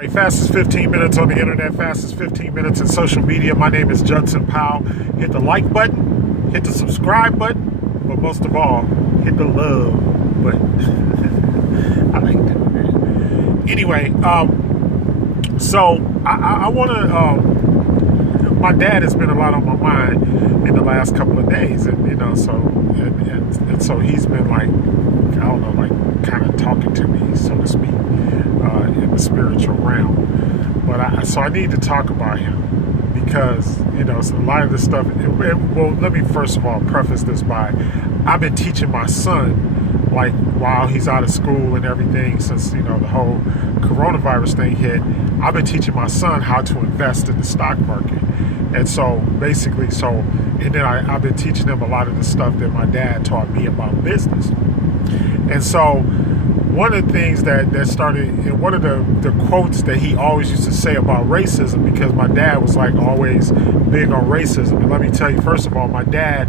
Hey, fastest 15 minutes on the internet, fastest 15 minutes in social media. My name is Judson Powell. Hit the like button, hit the subscribe button, but most of all, hit the love button. I like doing that. Anyway, so I want to. My dad has been a lot on my mind in the last couple of days, and so he's been like, I don't know, like kind of talking to me, so to speak, in the spiritual realm. But I need to talk about him because so a lot of this stuff. Well, let me first of all preface this by, I've been teaching my son, like while he's out of school and everything, since the whole coronavirus thing hit. I've been teaching my son how to invest in the stock market. And so basically, and then I've been teaching him a lot of the stuff that my dad taught me about business. And so one of the things that started, and one of the quotes that he always used to say about racism, because my dad was like always big on racism. And let me tell you, first of all, my dad,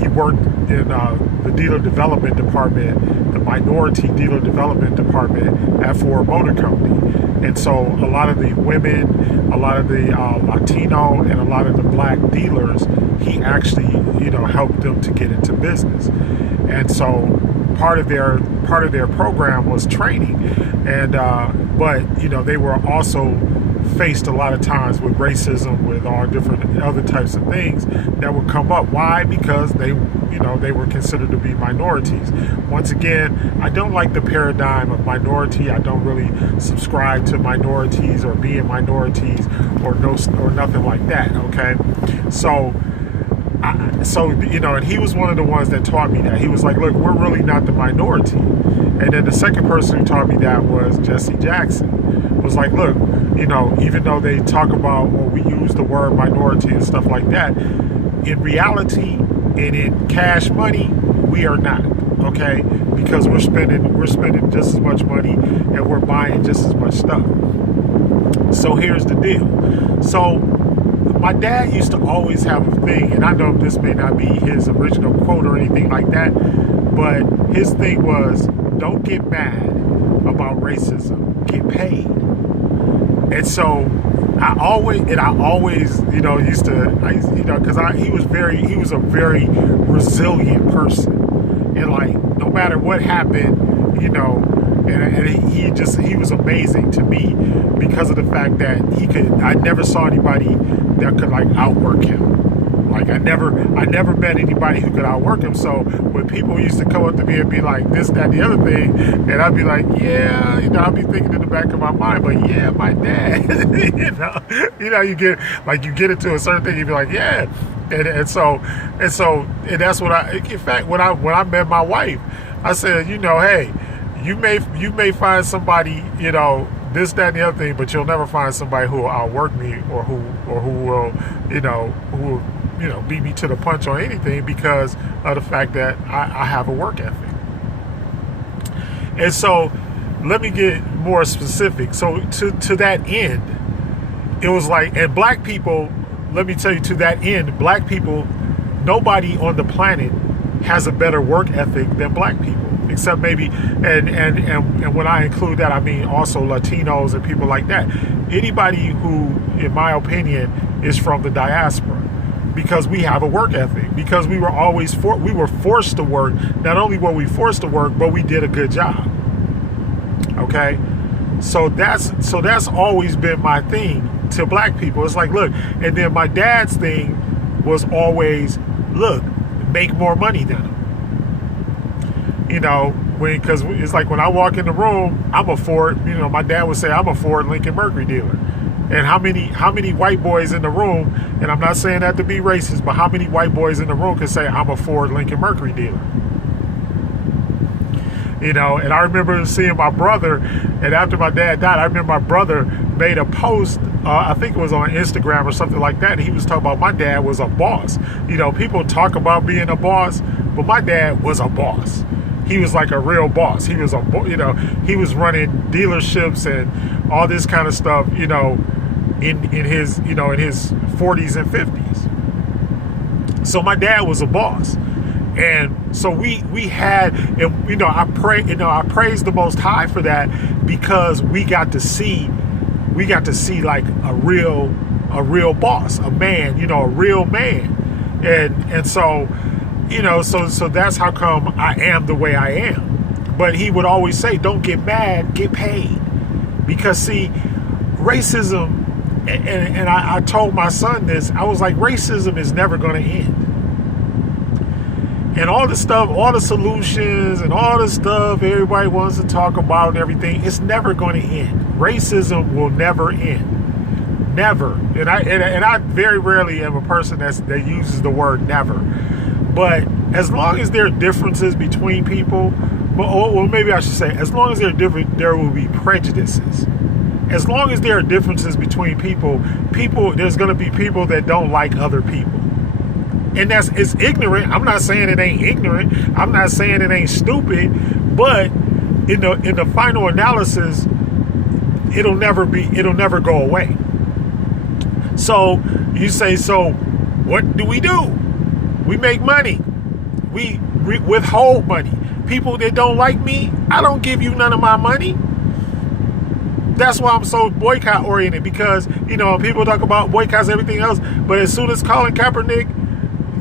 he worked in the dealer development department, the minority dealer development department at Ford Motor Company. And so a lot of the women, a lot of the Latino, and a lot of the black dealers, he actually, helped them to get into business. And so part of their program was training, and but they were also faced a lot of times with racism, with all different other types of things that would come up. Why? Because they were considered to be minorities. Once again, I don't like the paradigm of minority. I don't really subscribe to minorities or being minorities or nothing like that. Okay, so and he was one of the ones that taught me that. He was like, look, we're really not the minority. And then the second person who taught me that was Jesse Jackson. Was like, look, even though they talk about, or we use the word minority and stuff like that, in reality and in cash money, we are not, okay? Because we're spending just as much money and we're buying just as much stuff. So here's the deal. So my dad used to always have a thing, and I know this may not be his original quote or anything like that, but his thing was, don't get mad about racism, get paid. And so I always used to, because he was a very resilient person, and like no matter what happened, and he was amazing to me because of the fact that I never saw anybody that could like outwork him. Like I never met anybody who could outwork him. So when people used to come up to me and be like this, that, the other thing, and I'd be like, yeah, I'd be thinking in the back of my mind, but yeah, my dad, you get into a certain thing, you'd be like, yeah, and so that's what in fact, when I met my wife, I said, hey, you may find somebody, this, that, and the other thing, but you'll never find somebody who will outwork me or who will beat me to the punch on anything, because of the fact that I have a work ethic. And so let me get more specific. So to that end, it was like, and black people, let me tell you, to that end, black people, nobody on the planet has a better work ethic than black people. Except maybe, and when I include that, I mean also Latinos and people like that. Anybody who, in my opinion, is from the diaspora, because we have a work ethic. Because we were always we were forced to work. Not only were we forced to work, but we did a good job. Okay, so that's always been my thing to black people. It's like, look, and then my dad's thing was always, look, make more money than them. Because it's like when I walk in the room, I'm a Ford. My dad would say I'm a Ford Lincoln Mercury dealer. And how many white boys in the room? And I'm not saying that to be racist, but how many white boys in the room can say I'm a Ford Lincoln Mercury dealer? And I remember seeing my brother, and after my dad died, I remember my brother made a post, I think it was on Instagram or something like that, and he was talking about my dad was a boss. People talk about being a boss, but my dad was a boss. He was like a real boss. He was he was running dealerships and all this kind of stuff, in his 40s and 50s. So my dad was a boss. And So we had, and I praise the Most High for that, because we got to see like a real boss, a man, a real man, and so so that's how come I am the way I am. But he would always say, don't get mad, get paid, because see, racism, and I told my son this, I was like, racism is never going to end. And all the stuff, all the solutions and all the stuff everybody wants to talk about and everything, it's never going to end. Racism will never end. Never. And I very rarely am a person that uses the word never. But as long as there are differences between people, well, maybe I should say, as long as they're different, there will be prejudices. As long as there are differences between people, there's going to be people that don't like other people. And it's ignorant. I'm not saying it ain't ignorant. I'm not saying it ain't stupid. But in the final analysis, it'll never go away. So you say, so what do? We make money. We withhold money. People that don't like me, I don't give you none of my money. That's why I'm so boycott oriented, because people talk about boycotts and everything else, but as soon as Colin Kaepernick,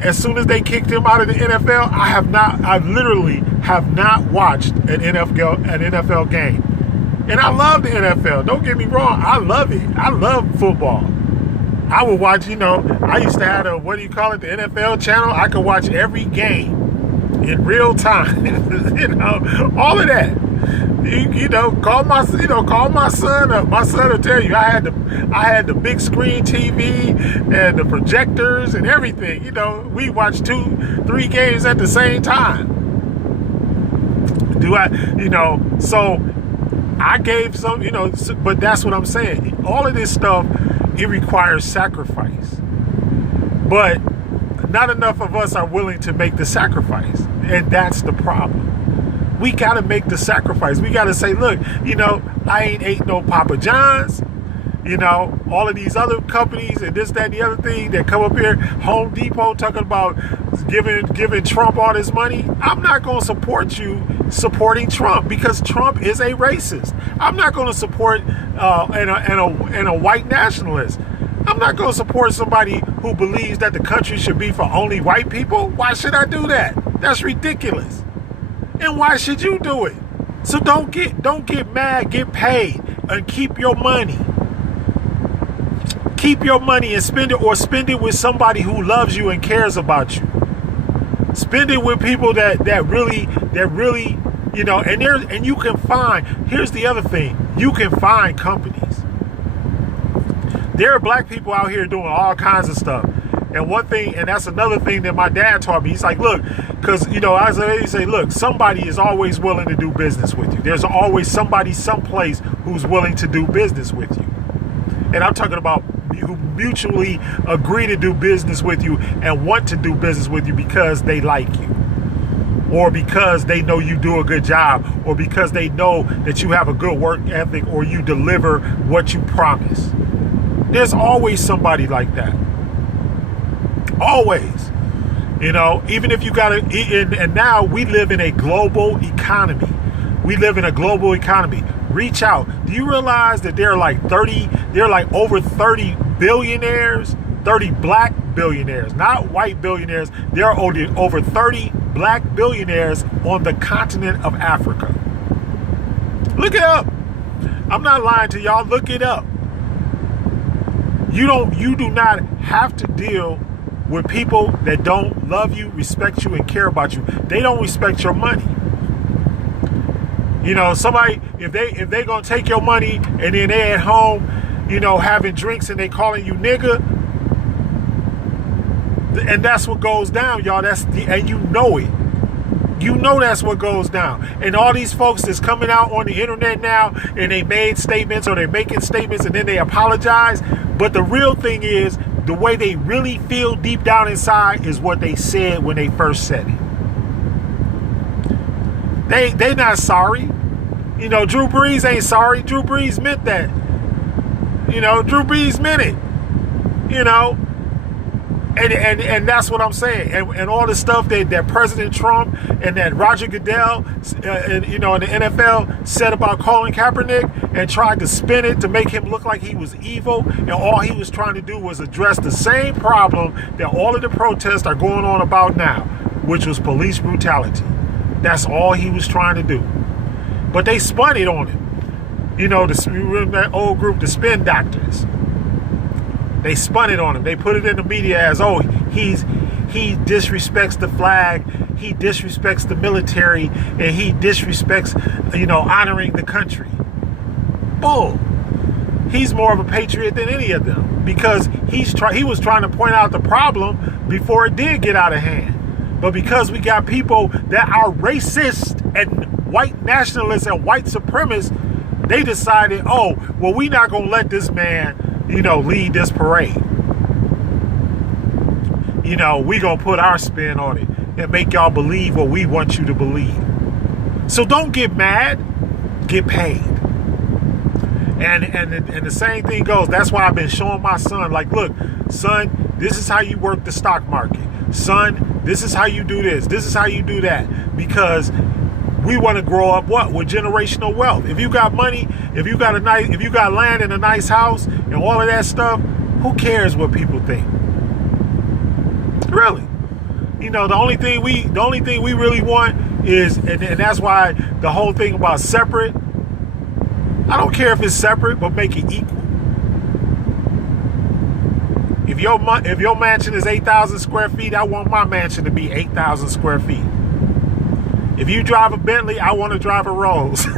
as soon as they kicked him out of the NFL, I literally have not watched an NFL game. And I love the NFL. Don't get me wrong. I love it. I love football. I would watch, I used to have the NFL channel. I could watch every game in real time. All of that. Call my son up. My son will tell you, I had the big screen TV and the projectors and everything. We watched 2-3 games at the same time. So I gave some, but that's what I'm saying. All of this stuff, it requires sacrifice. But not enough of us are willing to make the sacrifice. And that's the problem. We got to make the sacrifice. We got to say, look, I ain't ate no Papa John's. All of these other companies and this, that, and the other thing that come up here, Home Depot talking about giving Trump all this money. I'm not going to support you supporting Trump, because Trump is a racist. I'm not going to support a white nationalist. I'm not going to support somebody who believes that the country should be for only white people. Why should I do that? That's ridiculous. And why should you do it? So don't get mad, get paid, and keep your money. Keep your money and spend it, or spend it with somebody who loves you and cares about you. Spend it with people that really, and you can find, here's the other thing, you can find companies. There are black people out here doing all kinds of stuff. And one thing, and that's another thing that my dad taught me. He's like, look, because, I say, look, somebody is always willing to do business with you. There's always somebody someplace who's willing to do business with you. And I'm talking about who mutually agree to do business with you and want to do business with you because they like you, or because they know you do a good job, or because they know that you have a good work ethic, or you deliver what you promise. There's always somebody like that. Always. Even if you got to, and now we live in a global economy. We live in a global economy. Reach out. Do you realize that there are over 30 billionaires, 30 black billionaires, not white billionaires. There are over 30 black billionaires on the continent of Africa. Look it up. I'm not lying to y'all. Look it up. You do not have to deal with people that don't love you, respect you, and care about you. They don't respect your money. Somebody, if they gonna take your money and then they at home, having drinks and they calling you nigga, and that's what goes down, y'all. And you know it. That's what goes down. And all these folks that's coming out on the internet now, and they made statements, or they're making statements, and then they apologize. But the real thing is, the way they really feel deep down inside is what they said when they first said it. They not sorry. Drew Brees ain't sorry. Drew Brees meant that. Drew Brees meant it. And that's what I'm saying. And all the stuff that President Trump and that Roger Goodell, and, in the NFL said about Colin Kaepernick and tried to spin it to make him look like he was evil. And all he was trying to do was address the same problem that all of the protests are going on about now, which was police brutality. That's all he was trying to do. But they spun it on him. That old group, the spin doctors. They spun it on him. They put it in the media as, he disrespects the flag, he disrespects the military, and he disrespects, honoring the country. Bull. He's more of a patriot than any of them because he was trying to point out the problem before it did get out of hand. But because we got people that are racist and white nationalists and white supremacists, they decided, we're not going to let this man lead this parade. We gonna put our spin on it and make y'all believe what we want you to believe. So don't get mad, get paid. And the same thing goes. That's why I've been showing my son, like, look, son, this is how you work the stock market. Son, this is how you do this. This is how you do that. Because we want to grow up with generational wealth. If you got money, if you got land in a nice house and all of that stuff, who cares what people think? Really. The only thing we really want is, and that's why the whole thing about separate, I don't care if it's separate, but make it equal. If your mansion is 8,000 square feet, I want my mansion to be 8,000 square feet. If you drive a Bentley, I want to drive a Rolls. You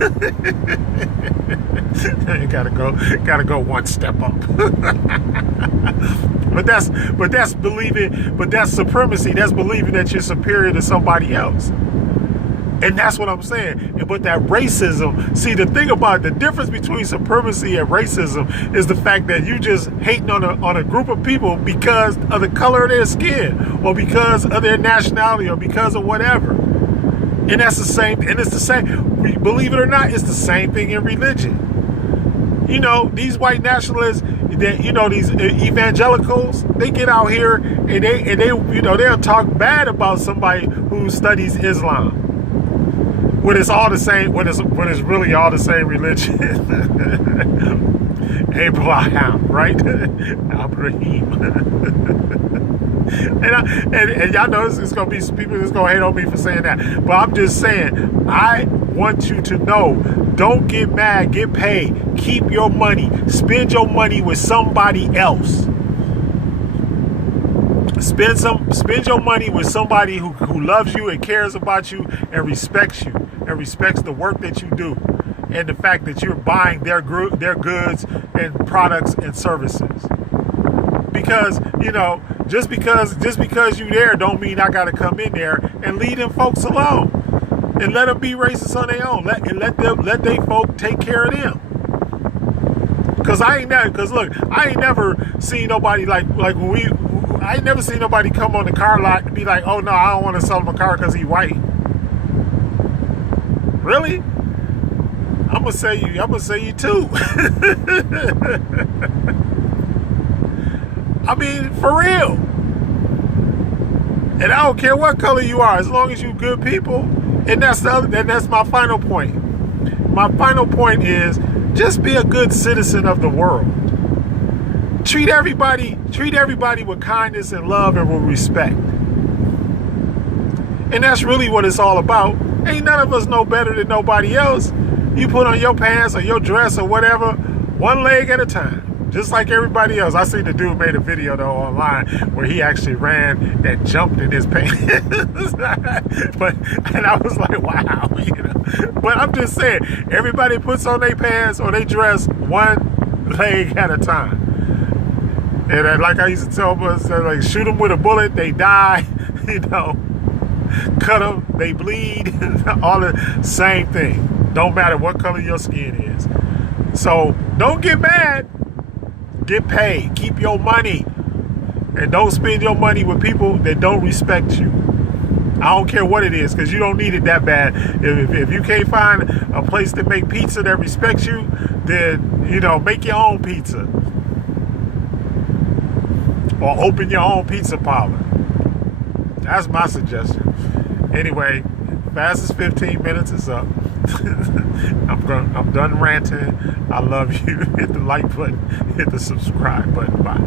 gotta go one step up. But that's believing, but that's supremacy. That's believing that you're superior to somebody else. And that's what I'm saying. But that racism, see, the thing about the difference between supremacy and racism is the fact that you just hating on a group of people because of the color of their skin or because of their nationality or because of whatever. And that's the same, and it's the same, believe it or not, it's the same thing in religion. These white nationalists, these evangelicals, they get out here and they they'll talk bad about somebody who studies Islam. When it's all the same, when it's really all the same religion. Abraham, right? Abraham. And y'all know it's gonna be some people that's gonna hate on me for saying that. But I'm just saying, I want you to know, don't get mad, get paid, keep your money, spend your money with somebody else. Spend your money with somebody who loves you and cares about you and respects the work that you do and the fact that you're buying their goods and products and services. Because, just because you there don't mean I got to come in there and leave them folks alone and let them be racist on their own. Let they folk take care of them. Because I ain't never seen nobody I ain't never seen nobody come on the car lot and be like, oh no, I don't want to sell him a car because he's white. Really? I'm gonna say you too. I mean, for real. And I don't care what color you are, as long as you good people. And that's my final point. My final point is just be a good citizen of the world. Treat everybody with kindness and love and with respect. And that's really what it's all about. Ain't none of us know better than nobody else. You put on your pants or your dress or whatever, one leg at a time, just like everybody else. I seen the dude made a video though online where he actually ran and jumped in his pants. And I was like, wow, But I'm just saying, everybody puts on their pants or they dress one leg at a time. And like I used to tell us, like, shoot them with a bullet, they die, cut them, they bleed, all the same thing. Don't matter what color your skin is. So don't get mad, get paid, keep your money, and don't spend your money with people that don't respect you. I don't care what it is, because you don't need it that bad. If you can't find a place to make pizza that respects you, then, make your own pizza. or open your own pizza parlor. That's my suggestion. Anyway, fastest 15 minutes is up. I'm done ranting. I love you. Hit the like button. Hit the subscribe button. Bye.